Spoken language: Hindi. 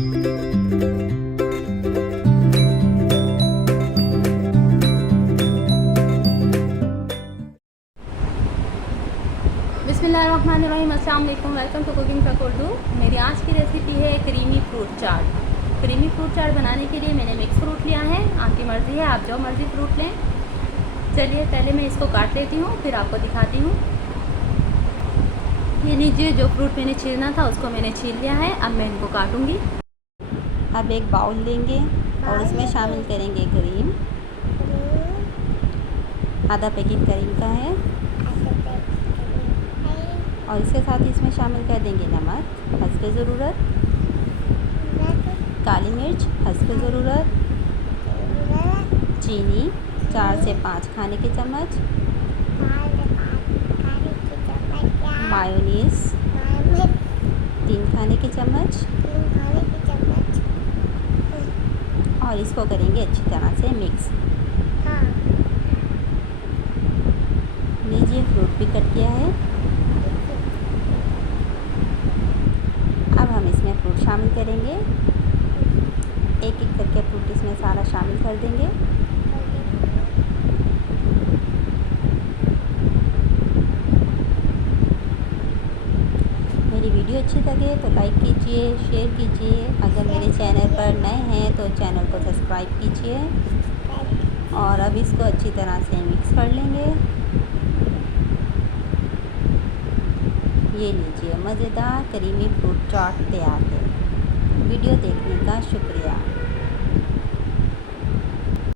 बिस्मिल्लाहिर्रहमानिर्रहीम, अस्सलाम वालेकुम, welcome to cooking truck Urdu. मेरी आज की रेसिपी है creamy fruit chaat. Creamy fruit chaat बनाने के लिए मैंने मिक्स फ्रूट लिया है। आपकी मर्ज़ी है, आप जो मर्ज़ी फ्रूट लें। चलिए पहले मैं इसको काट लेती हूँ, फिर आपको दिखाती हूँ। ये लीजिए, जो फ्रूट मैंने छीलना था उसको मैंने छील लिया है। अब मैं इनको काटूँगी। अब एक बाउल लेंगे और उसमें शामिल करेंगे क्रीम। आधा पैकेट क्रीम का है और इसके साथ ही इसमें शामिल कर देंगे नमक हस्बे ज़रूरत, काली मिर्च हस्बे ज़रूरत, चीनी 4 से 5 खाने के चम्मच, मायोनीज़ 3 खाने के चम्मच और इसको करेंगे अच्छी तरह से मिक्स। लीजिए, फ्रूट भी कट किया है। अब हम इसमें फ्रूट शामिल करेंगे। एक एक करके फ्रूट इसमें सारा शामिल कर देंगे। मेरी वीडियो अच्छी लगे तो लाइक कीजिए, शेयर कीजिए। अगर मेरे चैनल पर नए हैं तो चैनल को सब्सक्राइब कीजिए। और अब इसको अच्छी तरह से मिक्स कर लेंगे। ये लीजिए, मज़ेदार क्रीमी फ्रूट चाट तैयार है। वीडियो देखने का शुक्रिया।